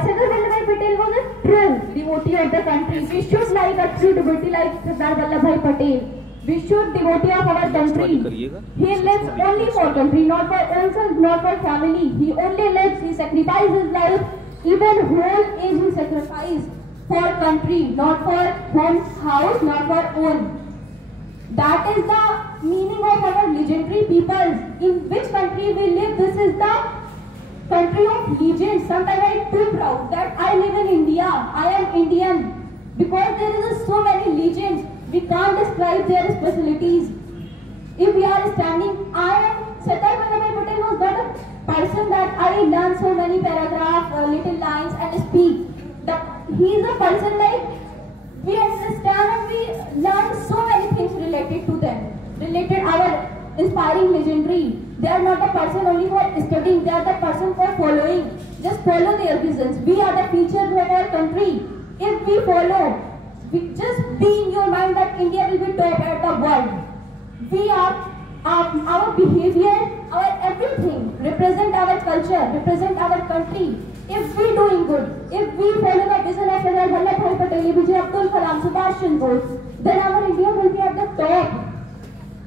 Sardar Vallabhbhai Patel was a true devotee of the country. We should like a true devotee like Sardar Vallabhbhai Patel. We should devotee of our country. He lives only for country, not for himself, not for family. He only lives, he sacrifices his life, even whole age he sacrificed for country, not for own house, not for own. That is the meaning of our legendary people. In which country we live, this is the country of legends. Sometimes I am too proud that I live in India. I am Indian. Because there is so many legends, we can't describe their specialties. If we are standing, Sardar Vallabhbhai Patel was not a person that I learn so many paragraphs, little lines and speak. He is a person like we understand and we learn so many things related to them, related our inspiring legendary. They are not a person only for studying, they are the person for following. Just follow their visions. We are the future of our country. If we follow, just be in your mind that India will be top at the world. We are, our behavior, our everything represent our culture, represent our country. If we doing good, if we follow the vision of Sardar Vallabhbhai Patel, APJ Abdul Kalam, Subhash Chandra Bose, then our India will be at the top.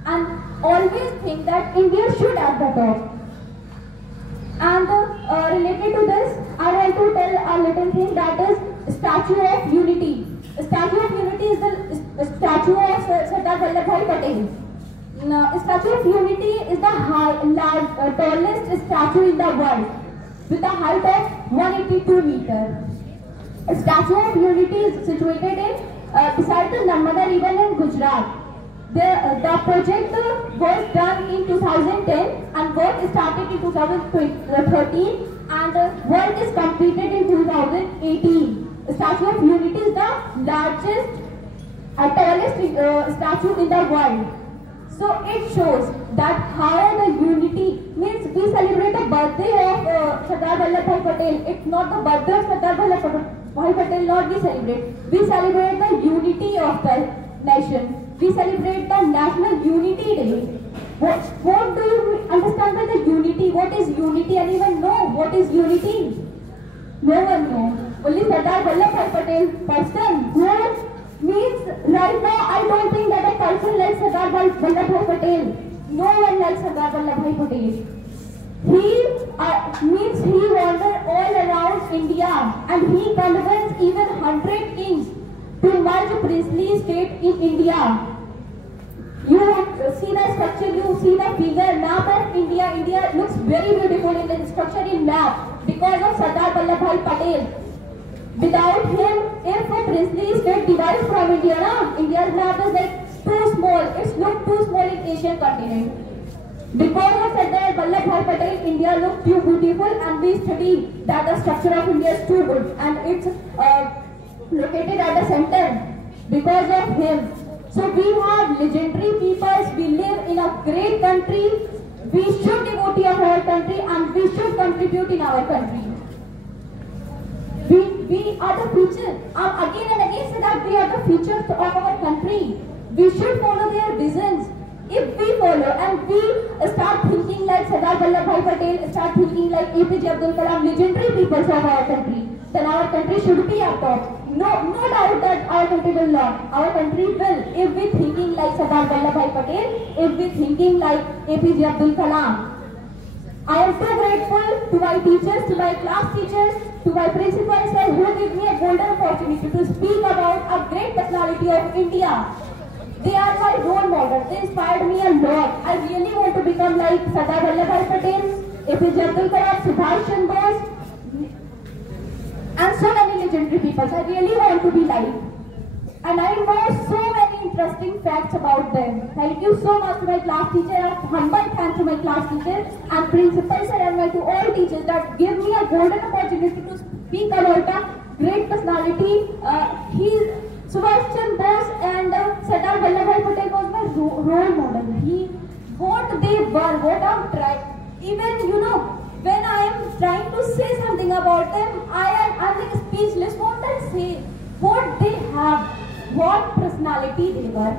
And always think that India should at the top. And related to this, I want to tell a little thing, that is Statue of Unity. Statue of Unity is the statue of Sardar Vallabhbhai Patel. Statue of Unity is the tallest statue in the world with a height of 182 meters. Statue of Unity is situated beside the Narmada River in Gujarat. The project was done in 2010 and work started in 2013 and work is completed in 2018. Statue of Unity is the largest, tallest statue in the world. So it shows that how the unity means we celebrate the birthday of Sardar Vallabhbhai Patel. It's not the birthday of Sardar Vallabhbhai Patel, not we celebrate. We celebrate the unity of the nation. We celebrate the National Unity Day. What do you understand by the unity? What is unity? Anyone know what is unity? No one knows. Only Sardar Vallabhbhai Patel person who means right now I don't think that a person like Sardar Vallabhbhai Patel. No one like Sardar Vallabhbhai Patel. He means he wandered all around India and he convinced even 100 kings to merge princely state in India. You see the structure, you see the figure, map of India. India looks very beautiful in the structure in map because of Sardar Vallabhbhai Patel. Without him, if a princely state divides from India, India's map is like too small. It's looked too small in Asian continent. Because of Sardar Vallabhbhai Patel, India looks too beautiful and we study that the structure of India is too good and it's located at the center because of him. So we have legendary peoples, we live in a great country, we should devotee of our country and we should contribute in our country. We are the future. Again and again say that we are the future of our country. We should follow their visions. If we follow and we start thinking like Sardar Vallabhbhai Patel, start thinking like APJ Abdul Kalam, legendary peoples of our country, then our country should be at top. No doubt that our country will not. Our country will if we thinking like Sardar Vallabhbhai Patel, if we thinking like APJ Abdul Kalam. I am so grateful to my teachers, to my class teachers, to my principals who gave me a golden opportunity to speak about a great personality of India. They are my role model. They inspired me a lot. I really want to become like Sardar Vallabhbhai Patel, APJ Abdul Kalam, Subhash Chandra Bose, and so many legendary people. I really want to be like. And I know so many interesting facts about them. Thank you so much to my class teacher. A humble thanks to my class teacher and principals and to all teachers that give me a golden opportunity to speak about a great personality. Subhash Chandra Bose and Sardar Vallabhbhai Patel was my role model. What they were, what I'm trying. Even when I am trying to say something about them, I'm like speechless. What I say, what they have, what personality they were.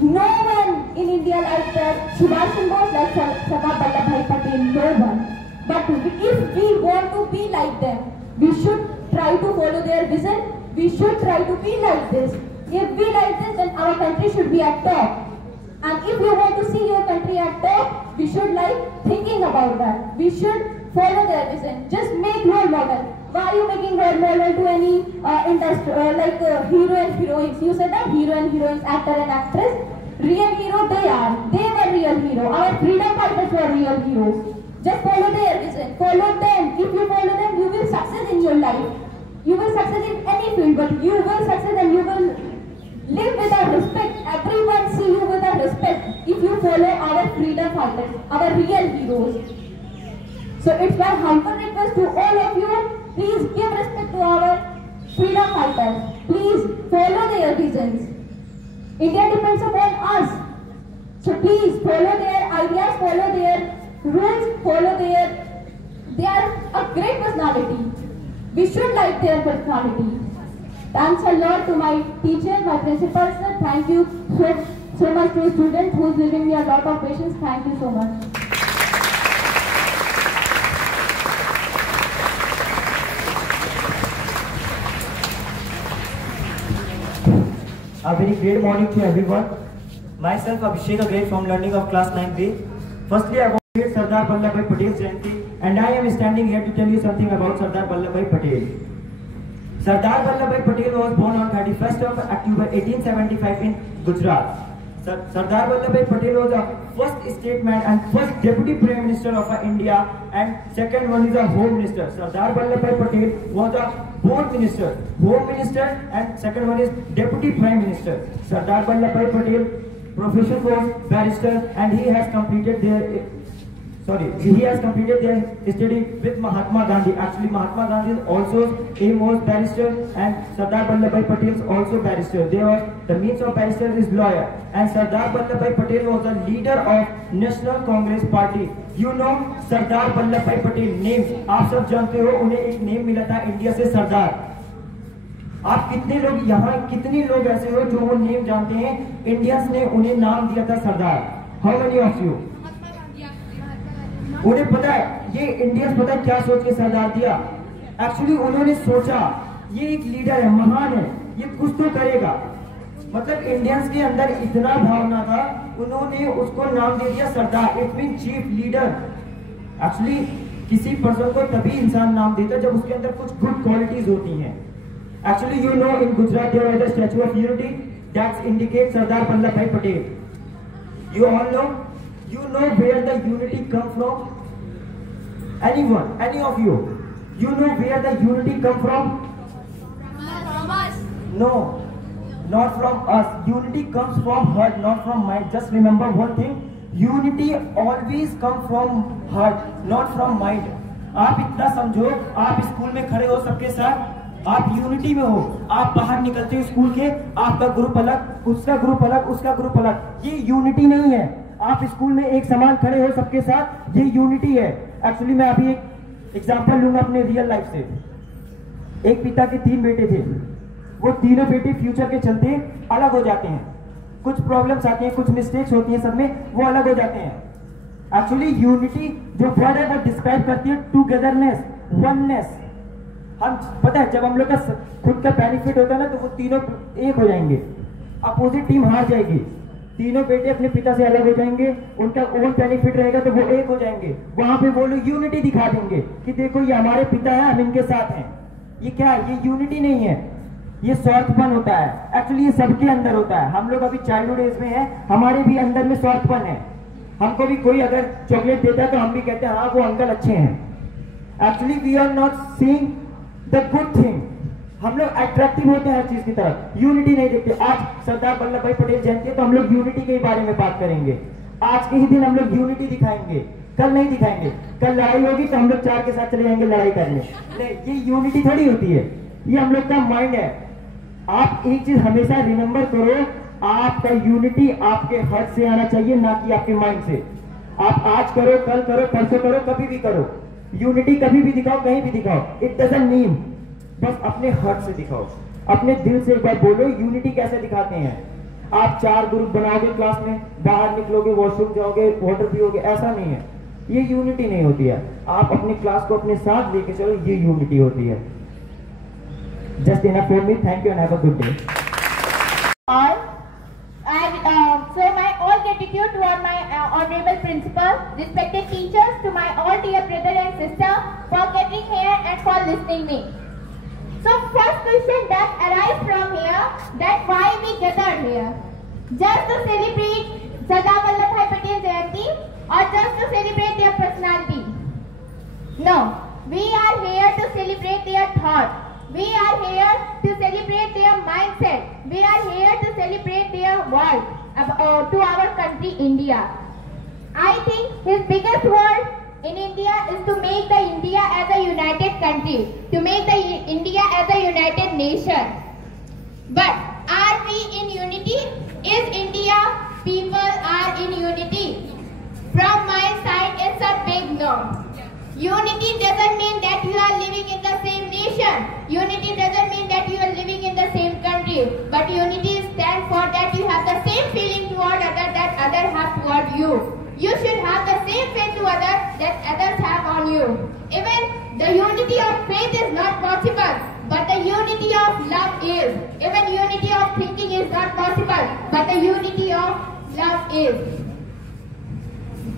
No one in India like that. Subhash Chandra Bose like Sardar Vallabhbhai Patel. No one. But if we want to be like them, we should try to follow their vision. We should try to be like this. If we like this, then our country should be at top. And if you want to see your country at top, we should like thinking about that. We should follow their vision. Just make role model. Why are you making role model to any industry like hero and heroines? You said that hero and heroines, actor and actress. Real hero they are. They were real hero. Our freedom fighters were real heroes. Just follow their vision. Follow them. If you follow them, you will succeed in your life. You will succeed in any field, but you will succeed and you will live with a respect. Everyone see you with a respect if you follow our freedom fighters, our real heroes. So it's my humble request to all of you, please give respect to our freedom fighters. Please follow their visions. India depends upon us. So please follow their ideas, follow their rules, follow they are a great personality. We should like their personality. Thanks a lot to my teacher, my principal sir. Thank you so much to students who's giving me a lot of patience. Thank you so much. A very great morning to everyone. Myself Abhishek, a grade from learning of class 9B. Firstly, I want to greet Sardar Vallabhbhai Patel's Jayanti, and I am standing here to tell you something about Sardar Vallabhbhai Patel. Sardar Vallabhbhai Patel was born on 31st of October 1875 in Gujarat. Sardar Vallabhbhai Patel was the first statesman and first deputy prime minister of India, and second one is a home minister. Sardar Vallabhbhai Patel was a board minister, home minister, and second one is deputy prime minister. Sardar Vallabhbhai Patel profession was barrister, and he has completed their study with Mahatma Gandhi. Actually, Mahatma Gandhi also aim was barrister, and Sardar Vallabhbhai Patel is also barrister. The means of barrister is lawyer, and Sardar Vallabhbhai Patel was the leader of National Congress Party. You know Sardar Vallabhbhai Patel name, आप सब जानते हो, उन्हें एक name मिला था India से सरदार. आप कितने लोग यहाँ, कितने लोग ऐसे हो जो वो नेम जानते हैं? इंडियंस ने उन्हें नाम दिया था Sardar. How many of you? उन्हें पता है, ये इंडियंस पता है क्या सोच के सरदार दिया? एक्चुअली उन्होंने सोचा ये एक लीडर है, महान है, ये कुछ तो करेगा. मतलब इंडियंस के अंदर इतना भावना था, उन्होंने उसको नाम दे दिया Sardar. It mean chief leader. Actually किसी पर्सन को तभी इंसान नाम देता जब उसके अंदर कुछ गुड क्वालिटीज होती हैं. Actually, you know, in Gujarat there is the Statue of Unity that indicates Sardar Vallabhbhai Patel. You all know? You know where the unity comes from? Anyone? Any of you? You know where the unity comes from? From us. No, not from us. Unity comes from heart, not from mind. Just remember one thing. Unity always comes from heart, not from mind. आप इतना समझो, आप school में खड़े हो सबके साथ, आप यूनिटी में हो. आप बाहर निकलते हो स्कूल के, आपका ग्रुप अलग, उसका ग्रुप अलग, उसका ग्रुप अलग. ये यूनिटी नहीं है. आप स्कूल में एक समान खड़े हो सबके साथ, ये यूनिटी है. एक्चुअली मैं अभी एक एग्जांपल लूंगा अपने रियल लाइफ से. एक पिता के 3 बेटे थे. वो तीनों बेटे फ्यूचर के चलते अलग हो जाते हैं. कुछ प्रॉब्लम्स आती हैं, कुछ मिस्टेक्स होती हैं, सब में वो अलग हो जाते हैं. एक्चुअली यूनिटी जो वर्ड है वो डिस्क्राइब करती है टुगेदरनेस, वननेस. हम पता है जब हम लोग का खुद का बेनिफिट होता है ना, तो वो तीनों एक हो जाएंगे. अपोजिट टीम हार जाएगी. तीनों बेटे अपने पिता से अलग हो जाएंगे, उनका ओन बेनिफिट रहेगा तो वो एक हो जाएंगे. वहां पे वो लोग यूनिटी दिखा देंगे कि देखो ये हमारे पिता है, हम इनके साथ हैं. ये क्या है? ये यूनिटी नहीं है, ये स्वार्थपन होता है. एक्चुअली ये सबके अंदर होता है. हम लोग अभी चाइल्डहुड एज में है, हमारे भी अंदर में स्वार्थपन है. हमको भी कोई अगर चॉकलेट देता है तो हम भी कहते हैं हाँ वो अंकल अच्छे हैं. Actually we are not seeing the good thing. हम लोग अट्रैक्टिव होते हैं हर चीज की तरफ, यूनिटी नहीं देखते. आज सरदार वल्लभ भाई पटेल जयंती है तो हम लोग यूनिटी के बारे में बात करेंगे. आज के ही दिन हम लोग यूनिटी दिखाएंगे, कल नहीं दिखाएंगे. कल लड़ाई होगी तो हम लोग 4 के साथ चले जाएंगे लड़ाई करने. नहीं, ये यूनिटी थोड़ी होती है, ये हम लोग का माइंड है. आप एक चीज हमेशा रिमेंबर करो, आपका यूनिटी आपके हार्ट से आना चाहिए, ना कि आपके माइंड से. आप आज करो, कल करो, परसों करो, कभी भी करो, यूनिटी कभी भी दिखाओ, कहीं भी दिखाओ. इट डजंट मीन, बस अपने हार्ट से दिखाओ, अपने दिल से एक बार बोलो यूनिटी कैसे दिखाते हैं. आप 4 ग्रुप बनाओगे क्लास में, बाहर निकलोगे, वॉशरूम जाओगे, वाटर पियोगे, ऐसा नहीं है. ये यूनिटी नहीं होती है. आप अपनी क्लास को अपने साथ लेके चलो, ये यूनिटी होती है. Just enough for me. Thank you and have a good day. All. So my all gratitude to all my honorable principal, respected teachers, to my all dear brother and sister for getting here and for listening me. So first question that arises from here, that why we gathered here? Just to celebrate Sardar Vallabhbhai Patel Jayanti or just to celebrate their personality? No, we are here to celebrate their thought. We are here to celebrate their mindset. We are here to celebrate their work to our country India. I think his biggest word in India is to make the India as a united country, to make the India as a united nation. But are we in unity? Is India people are in unity? From my side, it's a big no. Unity doesn't mean that you are living in the same nation. Unity doesn't mean that you are living in the same country. But unity stands for that you have the same feeling toward others that others have toward you. You should have the same faith to others that others have on you. Even the unity of faith is not possible, but the unity of love is. Even unity of thinking is not possible, but the unity of love is.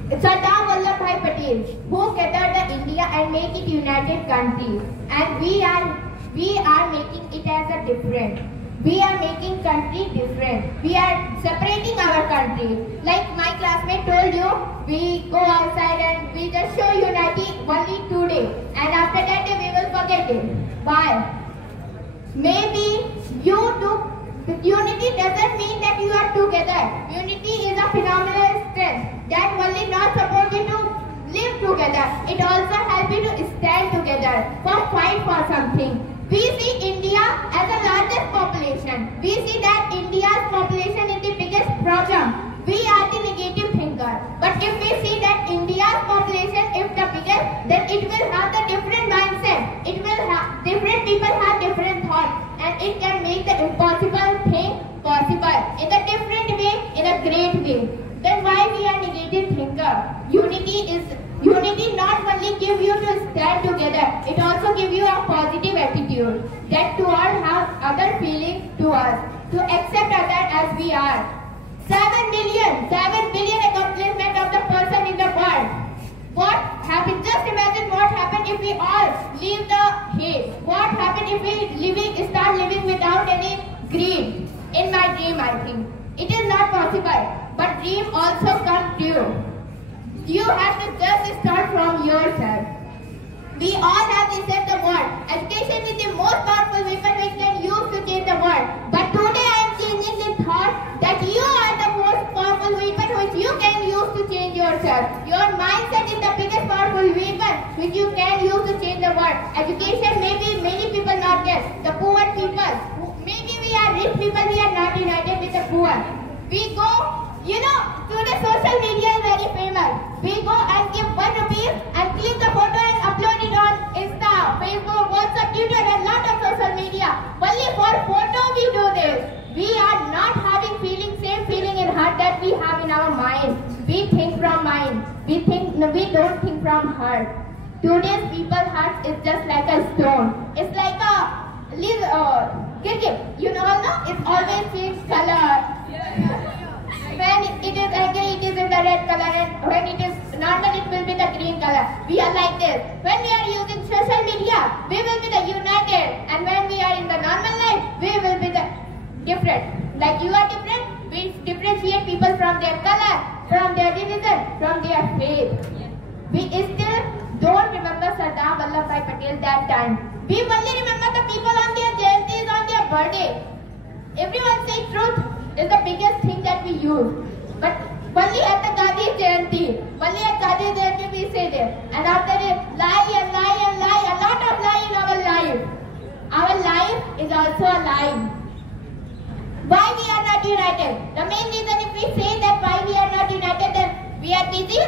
Sardar Vallabhbhai Patel, who gathered the India and make it united country, and we are making it as a different. We are making country different. We are separating our country. Like my classmate told you, we go outside and we just show unity only today, and after that day we will forget it. Why? Maybe you do. Unity doesn't mean that you are together. Unity is a phenomenal strength that only not support you to live together. It also helps you to stand together for fight for something. We see India as the largest population. We see that India's population is the biggest problem. We are the negative thinker. But if we see that India's population is the biggest, then it will have the different mindset. It will have different people have different thoughts, and it can make the impossible thing possible in a different way, in a great way. Then why we are negative thinker? Unity not only give you to stand together, it also give you a positive attitude that to all have other feeling to us, to accept other as we are. 7 billion accomplishment of the person in the world. What happened? Just imagine what happened if we all leave the hate. What happened if we start living without any greed? In my dream, I think. It is not possible. But dream also come true. You have to just start from yourself. We all have to set the world. Education is the most powerful weapon we can use to change the world. But today I am changing the thought that you are the most powerful weapon which you can use to change yourself. Your mindset is the biggest powerful weapon which you can use to change the world. Education maybe many people not get. The poor people. Maybe we are rich people, we are not united with the poor. We go, today social media is very famous. We go and give 1 rupee and click the photo and upload it on Insta, Facebook, WhatsApp, Twitter, and lot of social media. Only for photo we do this. We are not having same feeling in heart that we have in our mind. We think from mind. We don't think from heart. Today's people's heart is just like a stone. It's like a cricket. It always changes color. When it is angry, it is in the red color, and when it is normal, it will be the green color. We are like this. When we are using social media, we will be the united, and when we are in the normal life, we will be the different. Like you are different, we differentiate people from their color, from their religion, from their faith. We still don't remember Sardar Vallabhbhai Patel that time. We only remember the people on their jayantis, on their birthday. Everyone say truth is the biggest thing that we use. But only at the Gandhi Jayanti, we say this. And after it, lie and lie and lie, a lot of lie in our life. Our life is also a lie. Why we are not united? The main reason if we say that why we are not united, then we are busy.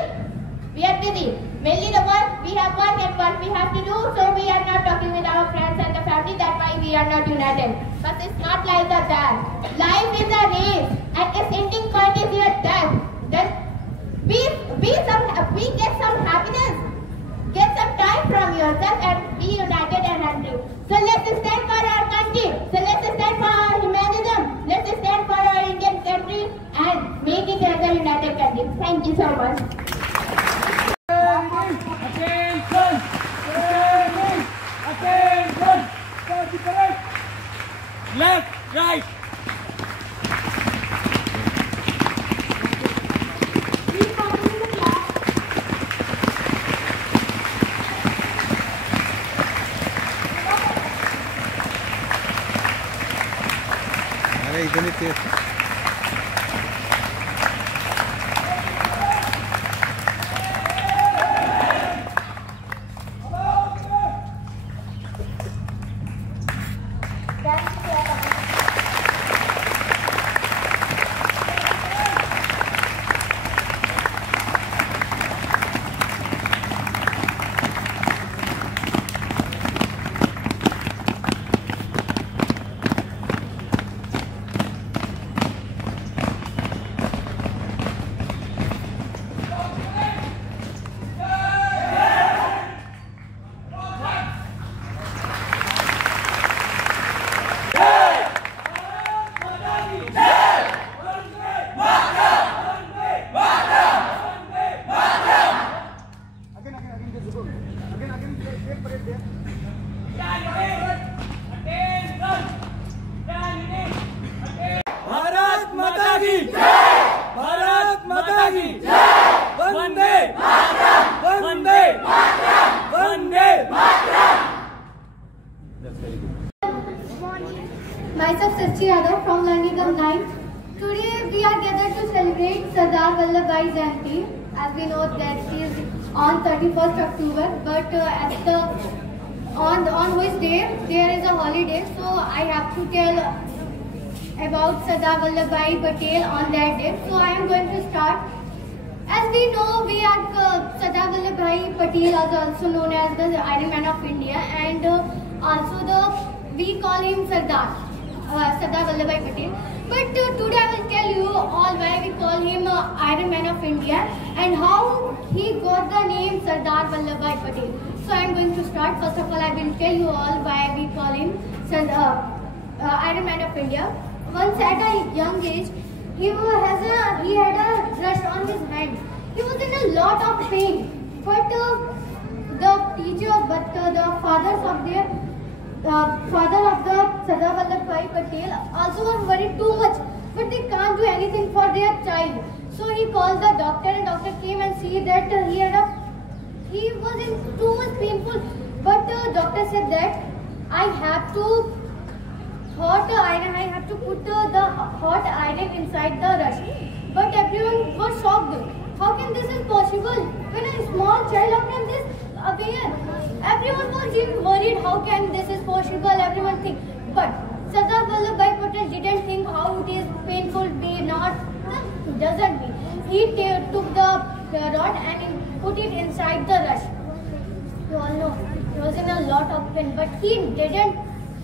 We are busy. Mainly the work, we have work and work we have to do, so we are not talking with our friends and the family, that's why we are not united. But it's not like that. Life is a race, and its ending point is your death. Then we get some happiness, get some time from yourself and be united and happy. So let's stand for our country. much. Left, right. अरे इधर ही तेज भारत माता की भारत माता की वंदे वंदे वंदे Myself Sachi Yadav from Learning Come 9. Today we are gathered to celebrate Sardar Vallabhbhai Jayanti. As we know that she is on 31st October, but on which day there is a holiday, so I have to tell about Sardar Vallabhbhai Patel on that day. So I am going to start. As we know, we are Sardar Vallabhbhai Patel, also known as the Iron Man of India, and we call him Sardar Vallabhbhai Patel. But today I will tell you all why we call him Iron Man of India and how he got the name Sardar Vallabhbhai Patel. So I am going to start. First of all, I will tell you all why we call him Iron Man of India. Once at a young age, he had a rush on his hand. He was in a lot of pain, but the father of the Sardar Vallabhbhai Patel also was worried too much, but they can't do anything for their child. So he called the doctor, and doctor came and see that he was in too much painful. But doctor said that I have to put the hot iron inside the rush. But everyone was shocked. How can this is possible? When a small child, how can this appear? Everyone was even worried. How can this is possible? Everyone think. But Sardar Vallabhbhai Patel didn't think how it is painful. Be not doesn't mean. He took the rod and put it inside the rush. You all know he was in a lot of pain, but he didn't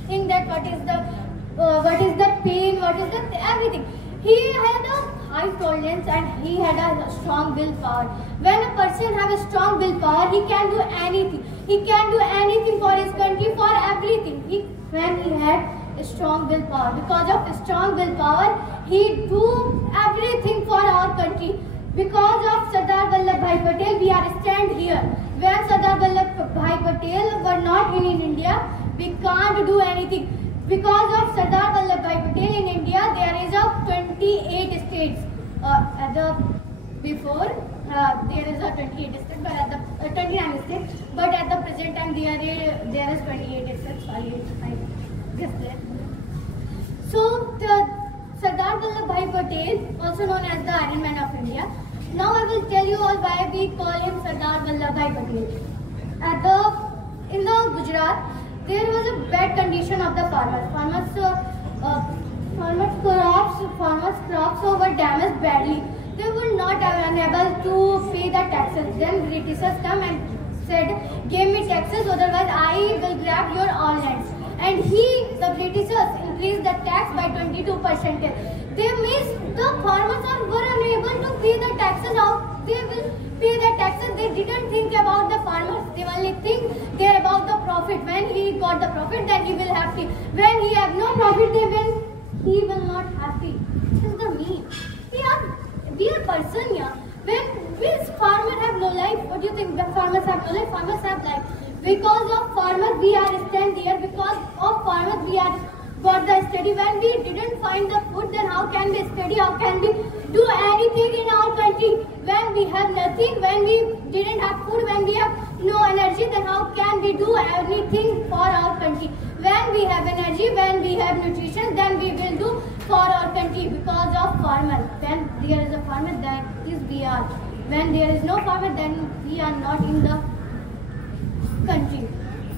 think that what is the pain, what is the everything. He had a high tolerance and he had a strong willpower. When a person has a strong willpower, he can do anything. He can do anything for his country, for everything. When he had a strong willpower, because of strong willpower, he do everything for our country. Because of Sardar Vallabhbhai Patel, we are stand here. When Sardar Vallabhbhai Patel were not in India, we can't do anything. Because of Sardar Vallabhbhai Patel in India, there is a 28 states. There is a 28 states, but at the 29 states. But at the present time, there is 28 states. I guess that. So Sardar Vallabhbhai Patel, also known as the Iron Man of India. Now I will tell you all why we call him Sardar Vallabhbhai Patel. In the Gujarat, there was a bad condition of the farmers. Farmers' crops were damaged badly. They were not unable to pay the taxes. Then Britishers come and said, "Give me taxes, otherwise I will grab your all lands." And the Britishers increased the tax by 22%. They means the farmers were unable to pay the taxes. How they will pay the taxes? They didn't think about the farmers. They only think there about the profit. When he got the profit, then he will happy. When he have no profit, then he will not happy. This is the mean. We are person here. When we life? What do you think? When farmers have no life? Farmers have life. Because of farmers we are stand here. Because of farmers we are got the study. When we didn't find the food, then how can we study? How can we do anything in our country? When we have nothing, when we didn't have food, when we have no energy, then how can we do anything for our country? When we have energy, when we have nutrition, then we will do for our country because of farmer. When there is a farmer, then is we are. When there is no farmer, then we are not in the country.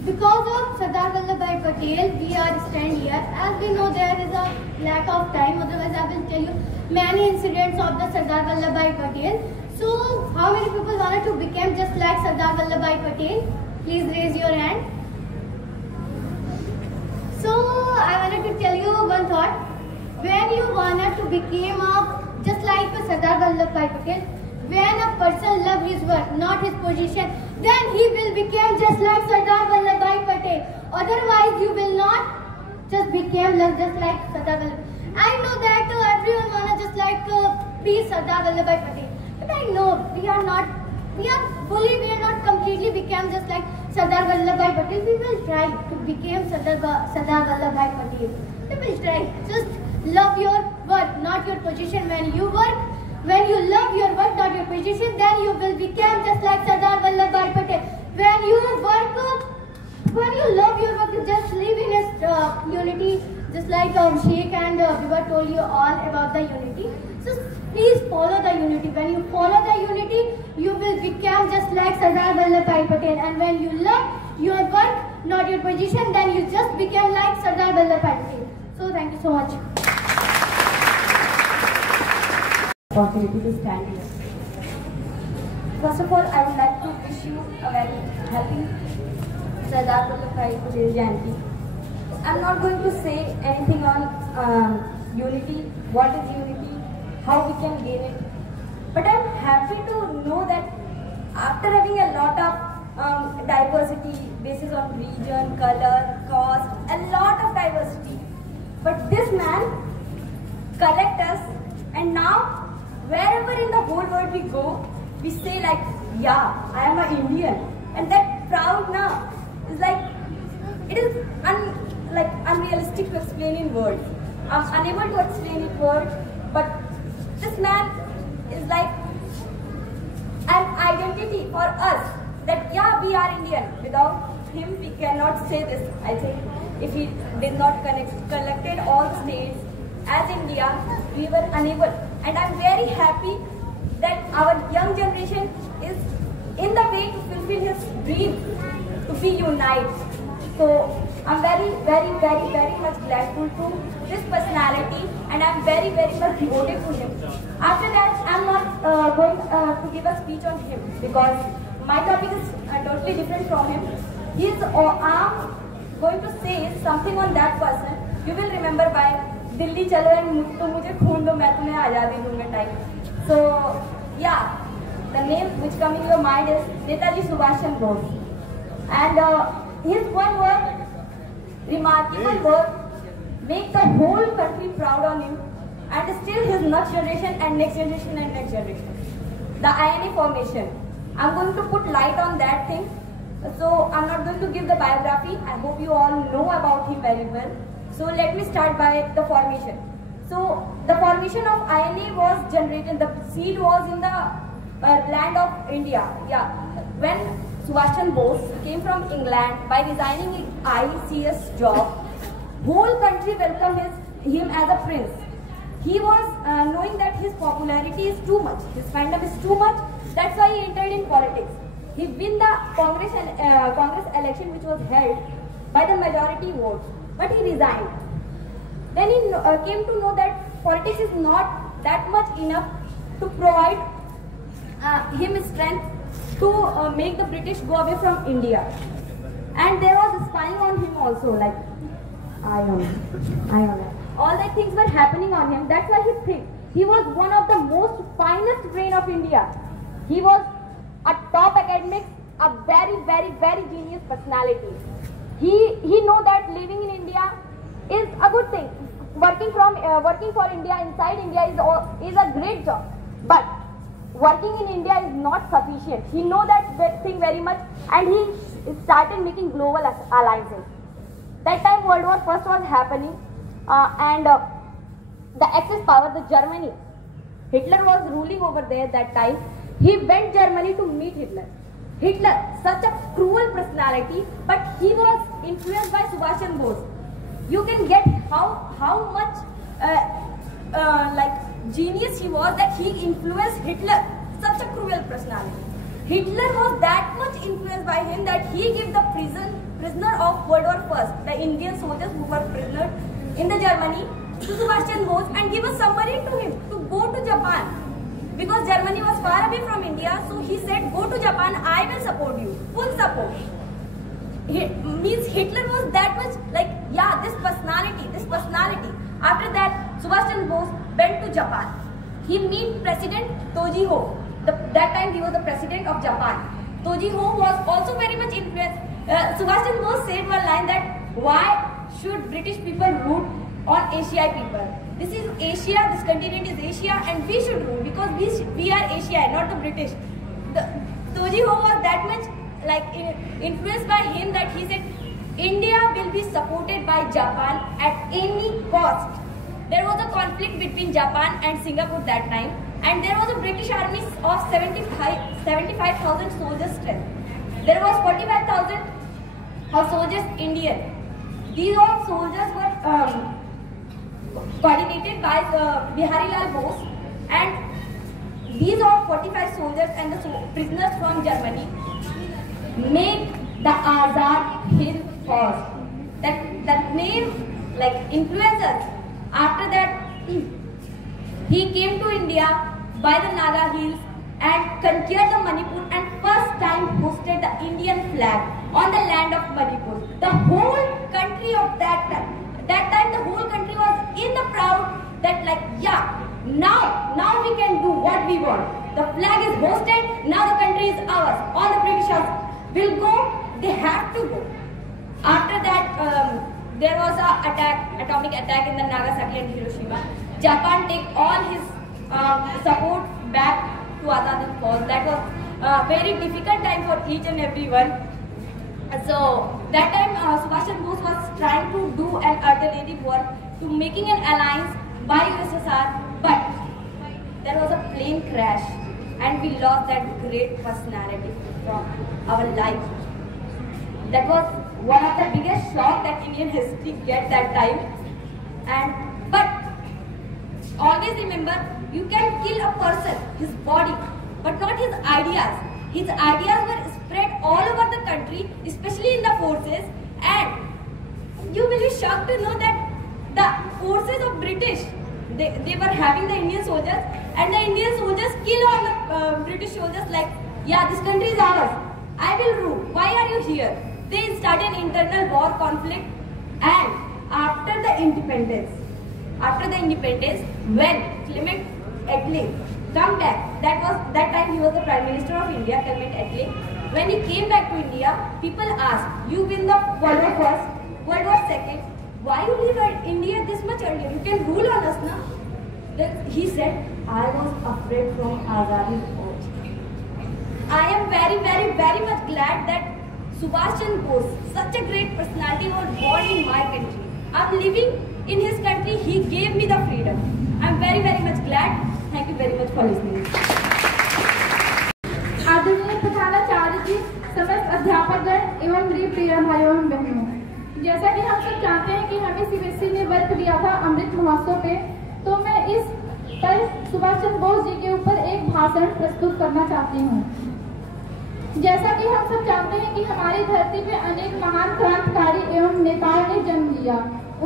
Because of Sardar Vallabhbhai Patel, we are stand here. As we know, there is a lack of time. Otherwise, I will tell you many incidents of the Sardar Vallabhbhai Patel. So, how many people wanted to become just like Sardar Vallabhbhai Patel? Please raise your hand. So, I wanted to tell you one thought. When you wanted to become just like Sardar Vallabhbhai Patel, when a person loves his work, not his position, then he will become just like Sardar Vallabhbhai Patel. Otherwise, you will not just become just like Sardar Vallabhbhai. I know that everyone wanna just like be Sardar Vallabhbhai Patel, but I know we are not completely become just like Sardar Vallabhbhai Patel. We will try to become Sardar Vallabhbhai Patel. We will try. Just love your work, not your position. When you work, when you love your work, not your position, then you will become just like Sardar Vallabhbhai Patel. When you work, when you love your work, just live in a unity, just like Sheikh and Biba told you all about the unity. So please follow the unity. When you follow the unity, you will become just like Sardar Vallabhbhai Patel. And when you love your work, not your position, then you just become like Sardar Vallabhbhai Patel. So thank you so much. Opportunity to stand here. First of all, I would like to wish you a very happy Sardar Vallabhbhai Patel Jayanti. I'm not going to say anything on unity, what is unity, how we can gain it. But I'm happy to know that after having a lot of diversity basis on region, color, caste, a lot of diversity. But this man collect us, and now wherever in the whole world we go, we say like, yeah, I am an Indian. And that proud now is like, it is unrealistic to explain in words. I'm unable to explain in words, but this man is like an identity for us that yeah, we are Indian. Without him, we cannot say this. I think if he did not collected all the states as India, we were unable. And I'm very happy that our young generation is in the way to fulfill his dream to be united. So I'm very much grateful to this personality, and I'm very much devoted to him. After that, I'm not going to give a speech on him because my topic is totally different from him. I'm going to say something on that person. You will remember by Delhi chalo and to mujhe khoon do, main tumhe aazadi dunga type. So yeah, the name which come in your mind is Netaji Subhash Chandra Bose, and his one word, remarkable word, make the whole country proud on him, and still his next generation and next generation and next generation. The INA formation. I'm going to put light on that thing. So I'm not going to give the biography. I hope you all know about him very well. So let me start by the formation. So the formation of INA was generated, the seed was in the land of India. Yeah, when Subhash Chandra Bose came from England by resigning his ICS job, whole country welcomed him as a prince. He was knowing that his popularity is too much, his fandom is too much. That's why he entered in politics. He won the Congress election which was held by the majority vote, but he resigned. Then he came to know that politics is not that much enough to provide him strength to make the British go away from India. And there was spying on him also, like all that things were happening on him. That's why he was one of the most finest brain of India. He was a top academic, a very genius personality. He know that living in India is a good thing. Working for India inside India is a great job. But working in India is not sufficient. He know that thing very much, and he started making global alliances. That time World War I was happening, and the Axis power, the Germany, Hitler was ruling over there that time. He went Germany to meet Hitler. Hitler, such a cruel personality, but he was influenced by Subhash Chandra Bose. You can get how much like genius he was, that he influenced Hitler, such a cruel personality. Hitler was that much influenced by him that he gave the prisoner of World War I, the Indian soldiers who were prisoners in the Germany, to Subhash Chandra Bose, and give a submarine to him to go to Japan. Because Germany was far away from India, so he said, go to Japan, I will support you, full support. Means Hitler was that much like, yeah, this personality. After that, Subhash Chandra Bose went to Japan. He met President Toji-ho. That time he was the president of Japan. Toji-ho was also very much influenced. Subhash Chandra Bose said one line that, why should British people root on Asian people? This is Asia, this continent is Asia, and we should rule because we are Asia, not the British. Toji-ho was that much like influenced by him that he said, India will be supported by Japan at any cost. There was a conflict between Japan and Singapore that time, and there was a British army of 75,000 soldiers strength. There was 45,000 of soldiers Indian. These all soldiers were coordinated by Biharilal Bose, and these are 45 soldiers and the prisoners from Germany made the Azad Hind Force. That name like influences. After that, he came to India by the Naga Hills and conquered the Manipur, and first time hosted the Indian flag on the land of Manipur. The whole country of that time the whole country was in the proud that like, yeah, now we can do what we want. The flag is hosted, now the country is ours. All the Britishers will go, they have to go. After that, there was a atomic attack in the Nagasaki and Hiroshima. Japan take all his support back to Azad Hind Force. That was a very difficult time for each and everyone. So that time Subhash Chandra Bose was trying to do an alternative war to making an alliance by USSR, but there was a plane crash and we lost that great personality from our life. That was one of the biggest shock that Indian history get that time. But always remember, you can kill a person, his body, but not his ideas. His ideas were spread all over the country, especially in the forces, and you will be shocked to know that the forces of British, they were having the Indian soldiers, and the Indian soldiers kill all the British soldiers like, yeah, this country is ours, I will rule, why are you here? They started internal war conflict, and after the independence, when Clement Attlee come back, that time he was the Prime Minister of India, Clement Attlee. When he came back to India, people asked, you win the World War I, World War II, why you leave India this much earlier? You can rule on us now. Then he said, I was afraid from Azadi Force. I am very, very, very much glad that Subhash Chandra Bose, such a great personality, was born in my country. I am living in his country, he gave me the freedom. I am very, very much glad. Thank you very much for listening. आदरणीय प्रधानाचार्य जी, समस्त अध्यापकगण एवं मेरे प्रिय भाइयों एवं बहनों, जैसा कि हम सब जानते हैं कि हमें सीबीएसई ने वर्क दिया था अमृत महोत्सव पे, तो मैं इस पर सुभाष चंद्र बोस जी के ऊपर एक भाषण प्रस्तुत करना चाहती हूँ। जैसा कि हम सब जानते हैं कि हमारी धरती पे अनेक महान क्रांतिकारी एवं नेताओं ने जन्म लिया।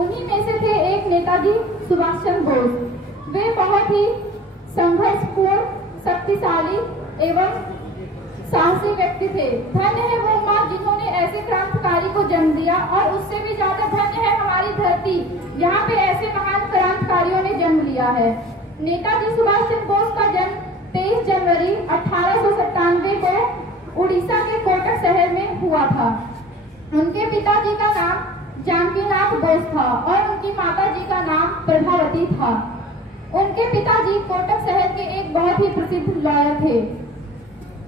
उन्हीं में से थे एक नेताजी सुभाष चंद्र बोस। वे बहुत ही संघर्षपूर्ण, शक्तिशाली एवं साहसी व्यक्ति थे। धन्य है वो माँ जिन्होंने ऐसे क्रांतिकारी को जन्म दिया, और उससे भी ज्यादा धन्य है हमारी धरती जहाँ पे ऐसे महान क्रांतिकारियों ने जन्म लिया है। नेताजी सुभाष चंद्र बोस का जन्म 23 जनवरी 1897 को उड़ीसा के कोटक शहर में हुआ था। उनके पिताजी का नाम जानकीनाथ बोस था और उनकी माताजी का नाम प्रभावती था। उनके पिताजी नेताजी कोटक शहर के एक बहुत ही प्रसिद्ध लॉयर थे।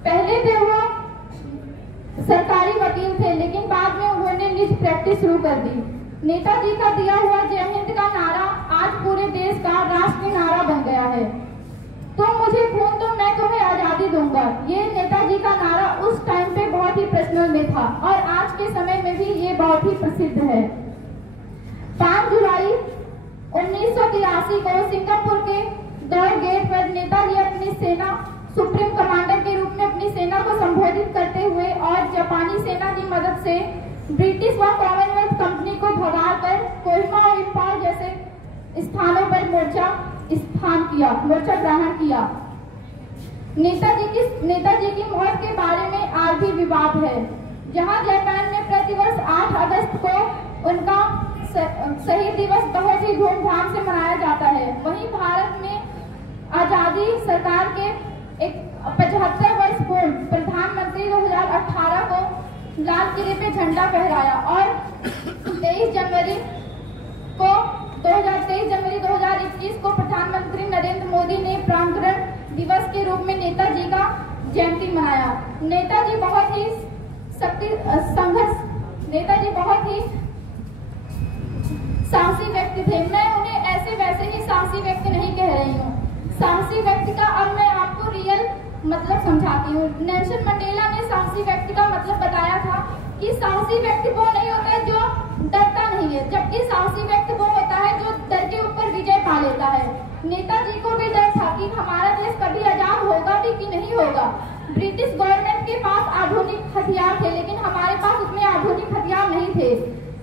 पहले थे वो सरकारी वकील थे, लेकिन बाद में उन्होंने निज प्रैक्टिस शुरू कर दी। नेताजी का दिया हुआ जय हिंद का नारा आज पूरे देश का राष्ट्रीय नारा बन गया है। तुम मुझे खून दो, मैं तुम्हें आजादी दूंगा। ये नेताजी का नारा उस टाइम पे बहुत ही प्रचलन में था और आज के समय में भी ये बहुत ही प्रसिद्ध है। 5 जुलाई 1983 को सिंगापुर के दौड़ गेट पर नेताजी अपनी सेना सुप्रीम कमांडर के रूप में अपनी सेना को संबोधित करते हुए और जापानी सेना की मदद से ब्रिटिश व कॉमनवेल्थ कंपनी को भगाकर कोहिमा और इम्फाल जैसे स्थानों पर मोर्चा ग्रहण किया। नेताजी की मौत के बारे में आज भी विवाद है। जहां जापान में प्रतिवर्ष 8 अगस्त को उनका शहीद दिवस बहुत ही धूमधाम से मनाया जाता है, वहीं भारत में आजादी सरकार के 75 वर्ष पूर्ण प्रधानमंत्री 2018 को लाल किले पे झंडा फहराया और 23 जनवरी 2021 को प्रधानमंत्री नरेंद्र मोदी ने प्रांगण दिवस के रूप में नेताजी का जयंती मनाया। नेताजी बहुत ही साहसी व्यक्ति थे। मैं उन्हें ऐसे वैसे ही साहसी व्यक्ति नहीं कह रही हूँ। साहसी व्यक्ति का अब मैं आपको रियल मतलब समझाती हूँ। नेल्सन मंडेला ने साहसी व्यक्ति का मतलब बताया था कि साहसी व्यक्ति वो नहीं होता है जो डरता नहीं है, जबकि साहसी व्यक्ति वो होता है जो डर के ऊपर विजय पा लेता है। नेताजी को भी डर था कि हमारा देश कभी आजाद होगा भी कि नहीं होगा। ब्रिटिश गवर्नमेंट के पास आधुनिक हथियार थे, लेकिन हमारे पास उतने आधुनिक हथियार नहीं थे।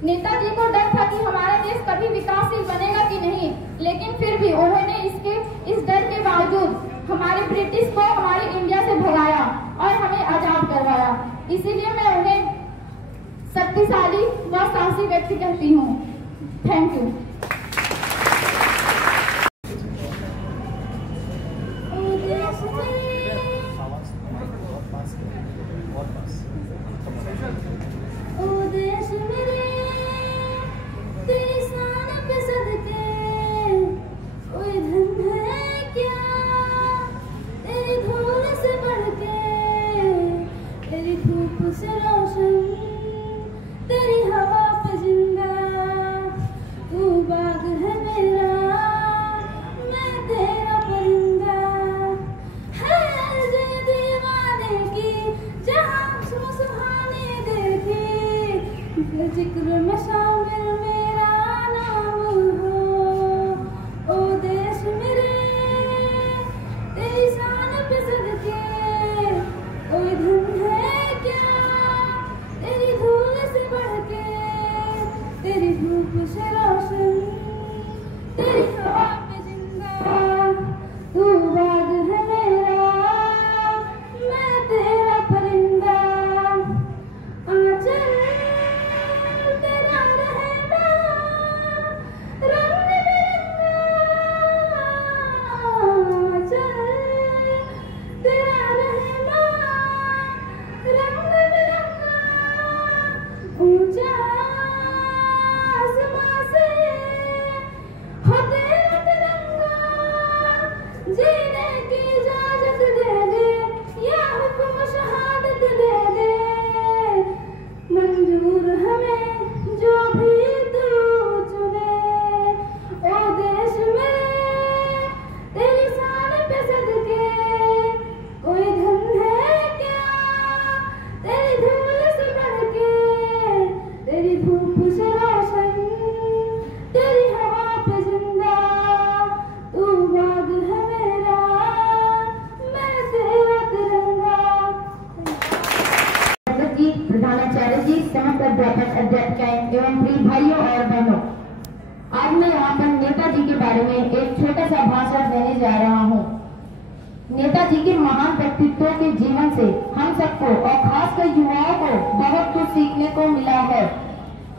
नेताजी को डर था कि हमारा देश कभी विकासशील बनेगा कि नहीं, लेकिन फिर भी उन्होंने इस डर के बावजूद हमारे ब्रिटिश को हमारे इंडिया से भगाया और हमें आजाद करवाया। इसीलिए मैं उन्हें शक्तिशाली व साहसी व्यक्ति कहती हूँ। Thank you. जिक्र में शामिल मेरा नाम हो, ओ देश मेरे तेरी शान पे सदके, कोई धन है क्या तेरी धूल से बढ़ के, तेरी धूप से रोशन, तेरी हवा पे जिंदा, तू बाग है मेरा, मैं तेरा परिंदा। आंचल एवं प्रिय भाइयों और बहनों, आज मैं यहाँ पर नेताजी के बारे में एक छोटा सा भाषण देने जा रहा हूँ। नेताजी के महान व्यक्तित्व के जीवन से हम सबको और खासकर युवाओं को बहुत कुछ सीखने को मिला है।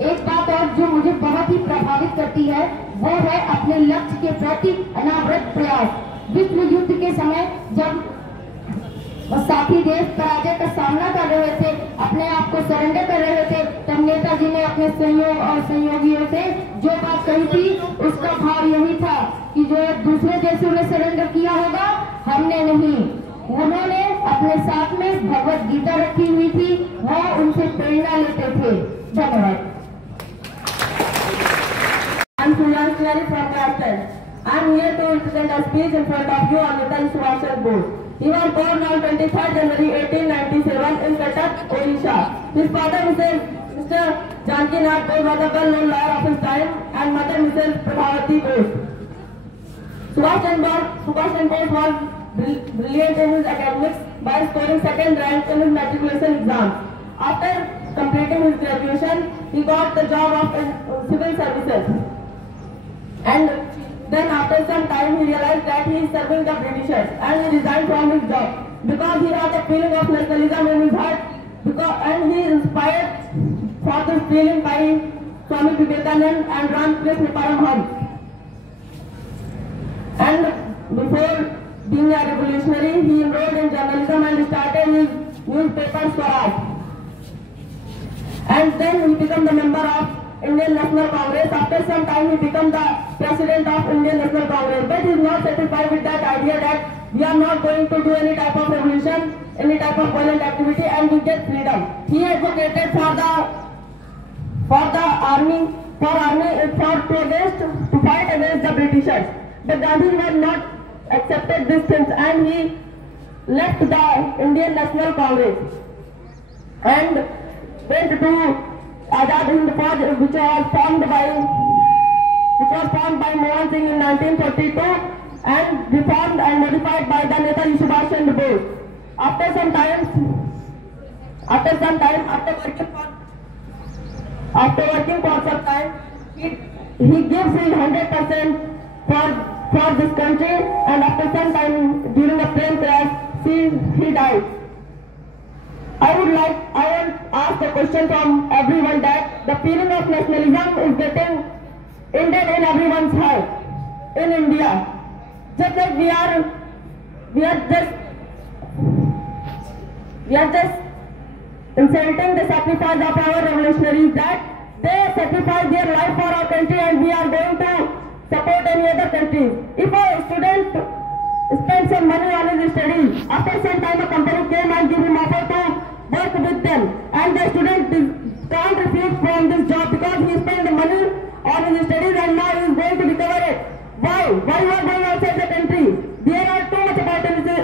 एक बात और जो मुझे बहुत ही प्रभावित करती है वो है अपने लक्ष्य के प्रति अनावरत प्रयास। विश्व युद्ध के समय जब और साथी देश पराजय का सामना कर रहे थे, अपने आप को सरेंडर कर रहे थे, तब नेताजी ने अपने सहयोग और सहयोगियों से जो बात कही थी उसका भाव यही था कि जो दूसरे देशों ने सरेंडर किया होगा, हमने नहीं। उन्होंने अपने साथ में भगवत गीता रखी हुई थी, वह उनसे प्रेरणा लेते थे। धन्यवाद। I'm Suyan Shlari from Captain. I'm here to present a speech in front of you on Netaji Subhash Chandra Bose. He was born on 23rd January 1897 in Cuttack, Odisha. His father, Mr. Janaki Nath Bose, was a well-known lawyer of his time, and mother, Mrs. Prabhavati Bose. Subhash Chandra Bose was brilliant in his academics by scoring second rank in his matriculation exam. After completing his graduation, he got the job of civil services. And then after some time he realized that he is serving the Britishers, and he resigned from his job because he had a feeling of nationalism in his heart, and he is inspired for this feeling by Swami Vivekananda and Ramakrishna Paramhans. And before being a revolutionary, he enrolled in journalism and started his newspaper Swaraj. And then he became the member of Indian National Congress. After some time he became the president of Indian National Congress. But he is not satisfied with that idea that we are not going to do any type of revolution, any type of violent activity, and we get freedom. He advocated for the army to fight against the Britishers. But Gandhi had not accepted these things, and he left the Indian National Congress and went to Azad Hind Fauj, which was formed by Mohan Singh in 1942 and reformed and modified by the Netaji Subhash Chandra Bose. After working for some time, he gives his 100% for this country, and after some time during a plane crash, he died. I want to ask a question from everyone that the feeling of nationalism is getting ended in everyone's heart in India. Just like we are just insulting the sacrifice of our revolutionaries, that they sacrifice their life for our country, and we are going to support any other country. If a student spends some money on his studies, after some time a company came and gave him offer to work with them, and the student can't refuse from this job because he spent the money on his studies and now he is going to recover it. Why? Why you are going outside the country? There are too much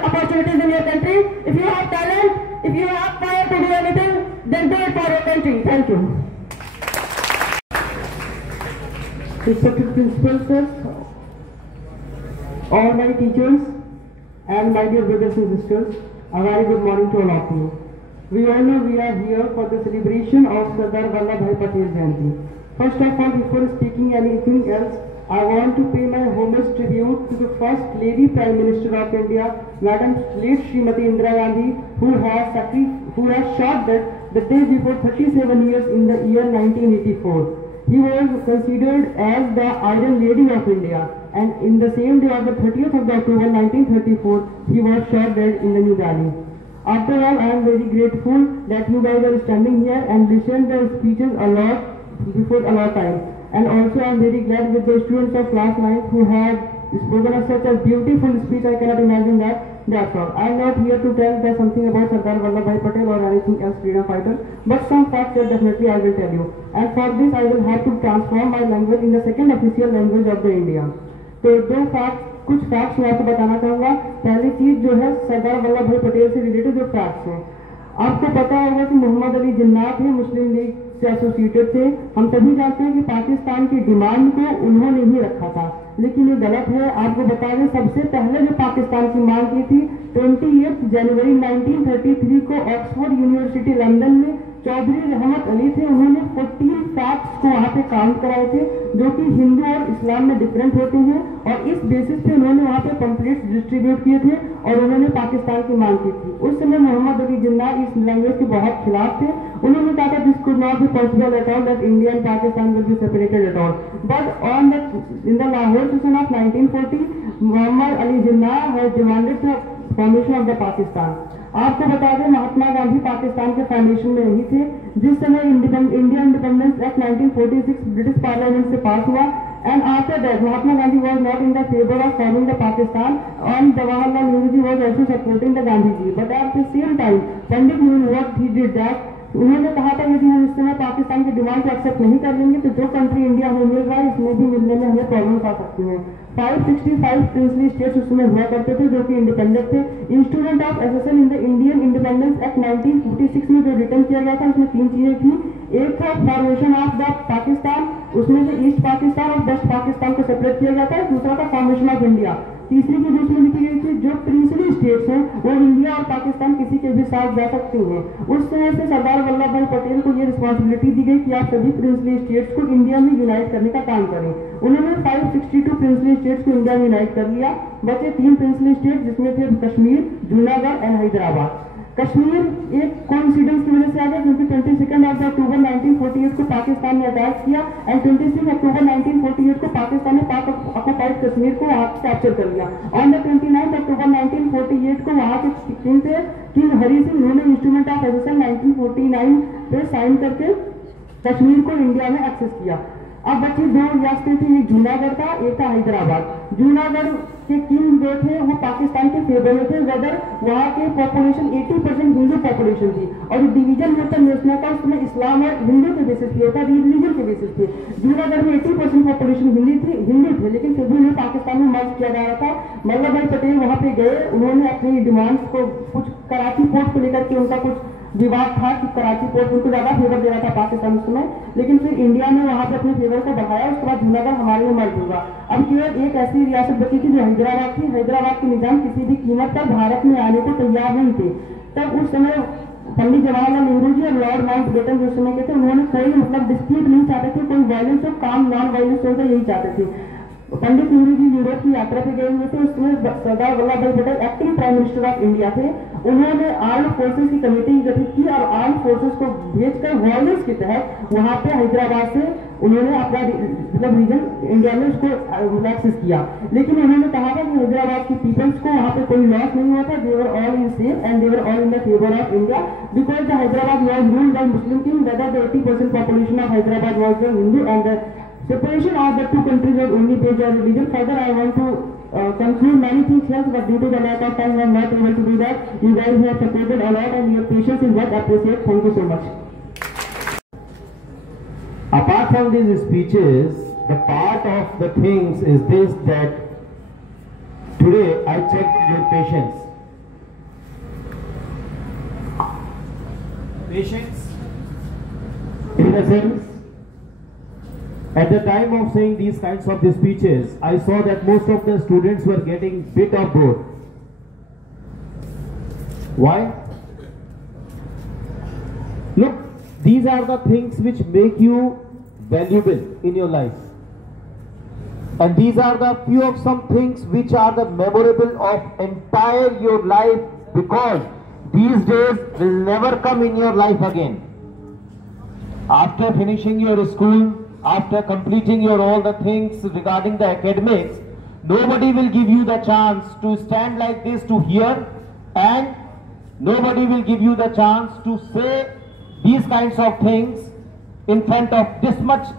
opportunities in your country. If you have talent, if you have fire to do anything, then do it for your country. Thank you. Respected principals, all my teachers, and my dear brothers and sisters, a very good morning to all of you. We all know we are here for the celebration of Sardar Vallabhbhai Patel Jayanti. First of all, before speaking anything else, I want to pay my homage tribute to the First Lady Prime Minister of India, Madam late Srimati Indira Gandhi, who has shot dead the day before 37 years in the year 1984. He was considered as the Iron Lady of India, and in the same day of the 30th of October 1934, he was shot dead in the New Delhi. After all, I am very grateful that you guys are standing here and listened the speeches a lot before a lot of time. And also I am very glad with the students of class 9 who have spoken of such a beautiful speech. I cannot imagine that. That's all. I am not here to tell something about Sardar Vallabhbhai Patel or anything else freedom fighter, but some facts that definitely I will tell you. And for this I will have to transform my language in the second official language of the India. तो कुछ facts मैं आपको बताना चाहूँगा। पहली चीज़ जो है सरदार वल्लभ भाई पटेल से रिलेटेड जो फैक्ट्स हैं, आपको पता होगा कि मोहम्मद अली जिन्ना थे, मुस्लिम लीग से एसोसिएटेड थे। हम सभी जानते हैं कि पाकिस्तान की डिमांड को उन्होंने ही रखा था, लेकिन ये गलत है। आपको बता दें, सबसे पहले जो पाकिस्तान की मांग की थी 28 जनवरी 1933 को ऑक्सफोर्ड यूनिवर्सिटी लंदन में चौधरी रहमत अली थे। उन्होंने 14 फैक्ट्स को वहाँ पे काउंट कराए थे जो कि हिंदू और इस्लाम में डिफरेंट होते हैं, और इस बेसिस पे उन्होंने वहाँ पे पंपलेट्स डिस्ट्रीब्यूट किए थे और उन्होंने पाकिस्तान की मांग की थी। उस समय मोहम्मद अली जिन्ना इस लैंग्वेज के बहुत खिलाफ थे। उन्होंने कहा था this could not be possible at all that India and Pakistan will be separated at all, but on the in the Lahore session of 1940 Muhammad Ali Jinnah has demanded the formation of the Pakistan. आपको बता दें महात्मा गांधी पाकिस्तान के फाउंडेशन में नहीं थे जिस समय India independence act 1946 British parliament से पास हुआ, and after that Mahatma Gandhi was not in the favor of forming the Pakistan, and Jawaharlal Nehru ji was also supporting the Gandhi ji, but at the same time Pandit Nehru what he did that उन्होंने कहा था यदि हम इस समय पाकिस्तान की demand को accept नहीं कर लेंगे तो जो कंट्री इंडिया में मिल रहा है इसमें भी मिलने में हमें प्रॉब्लम्स आ सकती हैं। 565 प्रिंसली स्टेट्स उस समय हुआ करते थे जो कि इंडिपेंडेंट थे। Instrument of accession in the Indian independence act 1946 में जो रिटर्न किया गया था उसमें 3 चीजें थी। एक था फॉर्मेशन ऑफ द पाकिस्तान, उसमें से ईस्ट पाकिस्तान और वेस्ट पाकिस्तान को सेपरेट किया गया था। दूसरा था फॉर्मेशन ऑफ इंडिया। तीसरी चीज उसमें लिखी गई थी जो प्रिंसली स्टेट्स हैं वो इंडिया और पाकिस्तान किसी के भी साथ जा सकती हैं। उस समय से सरदार वल्लभ भाई पटेल को ये रिस्पॉन्सिबिलिटी दी गई कि आप सभी प्रिंसली स्टेट्स को इंडिया में यूनाइट करने का काम करें। उन्होंने 562 प्रिंसली स्टेट्स को इंडिया में यूनाइट कर लिया। बचे 3 प्रिंसली स्टेट जिसमें थे कश्मीर, जूनागढ़ एंड हैदराबाद। कश्मीर एक कोइंसिडेंस की वजह से आ गया क्योंकि 22 अक्टूबर 1948 को पाकिस्तान ने अटैक किया एंड 26 अक्टूबर 1948 को पाकिस्तान ने पाक ऑक्युपाइड कश्मीर को वहां कैप्चर कर लिया। ऑन द 29 अक्टूबर 1948 को वहां के किंग थे किंग हरी सिंह, उन्होंने इंस्ट्रूमेंट ऑफ एसेसन 1949 पे साइन करके कश्मीर को इंडिया में एक्सेस किया। अब बची 2 रियासतें थी, एक जूनागढ़ था, एक था हैदराबाद। जूनागढ़ के किंग जो थे वो पाकिस्तान के फेवर में थे, वेदर वहाँ के पॉपुलेशन 80% हिंदू पॉपुलेशन थी और डिवीजन होता नेशनल का उसमें इस्लाम और हिंदू के बेसिस पे होता, रिलीजन के बेसिस पे। जूनागढ़ में 80% पॉपुलेशन हिंदू थे लेकिन फिर भी उन्हें पाकिस्तान में मर्ज किया जा रहा था। वल्लभ भाई पटेल वहाँ पे गए, उन्होंने अपनी डिमांड्स को कुछ कराची पोर्ट को लेकर के उनका कुछ विवाद था कि कराची पोर्ट उनको ज्यादा फेवर दे रहा था पाकिस्तान उस समय, लेकिन फिर इंडिया ने वहां पे अपने फेवर को बढ़ाया। उसके बाद जूनागढ़ हमारे में मर्ज हुआ। अब केवल एक ऐसी रियासत बची थी जो हैदराबाद थी। हैदराबाद के निजाम किसी भी कीमत पर भारत में आने को तैयार नहीं थे। तब उस समय पंडित जवाहरलाल नेहरू जी और लॉर्ड माउंटबेटन जो समय के थे उन्होंने कोई मतलब डिस्प्यूट नहीं चाहते थे, कोई वायलेंस हो, काम नॉन वायलेंस होगा यही चाहते थे। पंडित नेहरू जी यूरोप की यात्रा पे गए हुए थे, उसमें सरदार वल्लभ भाई Patel acting prime minister of India थे। उन्होंने आर्म्ड फोर्सेस की कमेटी गठित की और आर्म्ड फोर्सेस को भेजकर वायलेंस के तहत वहां पे हैदराबाद से उन्होंने अपना मतलब रीजन इंडिया में उसको एक्सेस किया। लेकिन उन्होंने कहा था कि हैदराबाद की पीपल्स को वहां पे कोई लॉस नहीं हुआ था, they were all in safe and they were all in the favour of India because the Hyderabad was ruled by Muslim king, whether the 80% population of Hyderabad was the Hindu and the separation of the two countries was only based on religion. Further, I want to conclude many things else, but due to the lack of time, I am not able to do that. You guys have supported a lot, and your patience is what I appreciate. Thank you so much. Apart from these speeches, the part of the things is this, that today I checked your patience. Patience, in a sense. At the time of saying these kinds of the speeches, I saw that most of the students were getting bit of bored. Why? Look, these are the things which make you valuable in your life. And these are the few of some things which are the memorable of entire your life, because these days will never come in your life again. After finishing your school, after completing your all the things regarding the academics, nobody will give you the chance to stand like this to hear, and nobody will give you the chance to say these kinds of things in front of this much